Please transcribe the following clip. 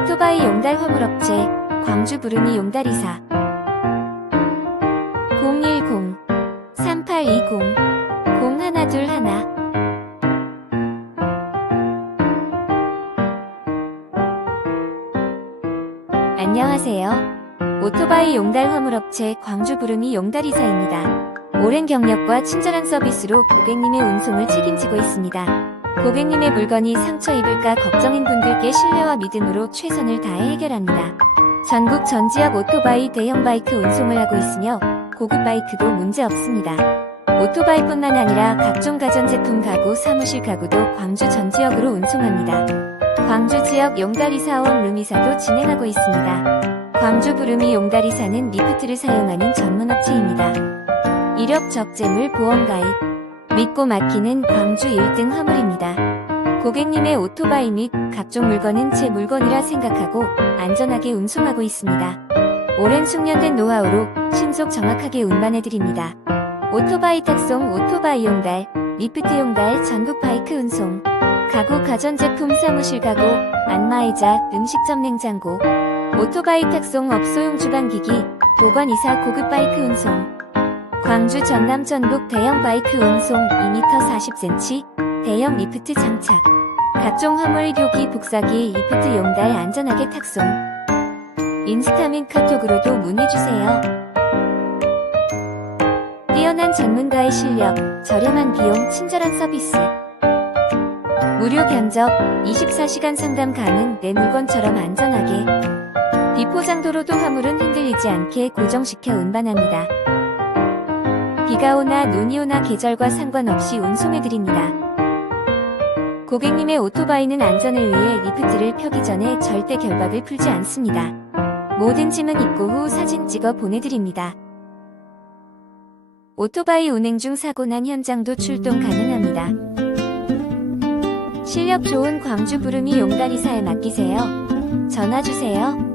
오토바이 용달 화물업체 광주 부르미 용달이사 010 3820 0121 안녕하세요. 오토바이 용달 화물업체 광주 부르미 용달이사입니다. 오랜 경력과 친절한 서비스로 고객님의 운송을 책임지고 있습니다. 고객님의 물건이 상처 입을까 걱정인 분들께 신뢰와 믿음으로 최선을 다해 해결합니다. 전국 전 지역 오토바이 대형 바이크 운송을 하고 있으며 고급 바이크도 문제 없습니다. 오토바이뿐만 아니라 각종 가전제품 가구, 사무실 가구도 광주 전 지역으로 운송합니다. 광주 지역 용다리 사원 루미사도 진행하고 있습니다. 광주 부르미 용다리 사는 리프트를 사용하는 전문 업체입니다. 이력 적재물 보험 가입 믿고 맡기는 광주 1등 화물입니다. 고객님의 오토바이 및 각종 물건은 제 물건이라 생각하고 안전하게 운송하고 있습니다. 오랜 숙련된 노하우로 신속 정확하게 운반해드립니다. 오토바이 탁송 오토바이 용달, 리프트 용달 전국 바이크 운송, 가구 가전제품 사무실 가구, 안마의자, 음식점 냉장고, 오토바이 탁송 업소용 주방기기, 보관이사 고급 바이크 운송, 광주 전남 전북 대형 바이크 운송 2m 40cm, 대형 리프트 장착, 각종 화물 교기 복사기 리프트 용달 안전하게 탁송, 인스타민 카톡으로도 문의주세요. 뛰어난 전문가의 실력, 저렴한 비용, 친절한 서비스. 무료 견적, 24시간 상담 가능, 내 물건처럼 안전하게. 비포장도로도 화물은 흔들리지 않게 고정시켜 운반합니다. 비가 오나 눈이 오나 계절과 상관없이 운송해드립니다. 고객님의 오토바이는 안전을 위해 리프트를 펴기 전에 절대 결박을 풀지 않습니다. 모든 짐은 입고 후 사진 찍어 보내드립니다. 오토바이 운행 중 사고 난 현장도 출동 가능합니다. 실력 좋은 광주 부르미 용다리사에 맡기세요. 전화 주세요.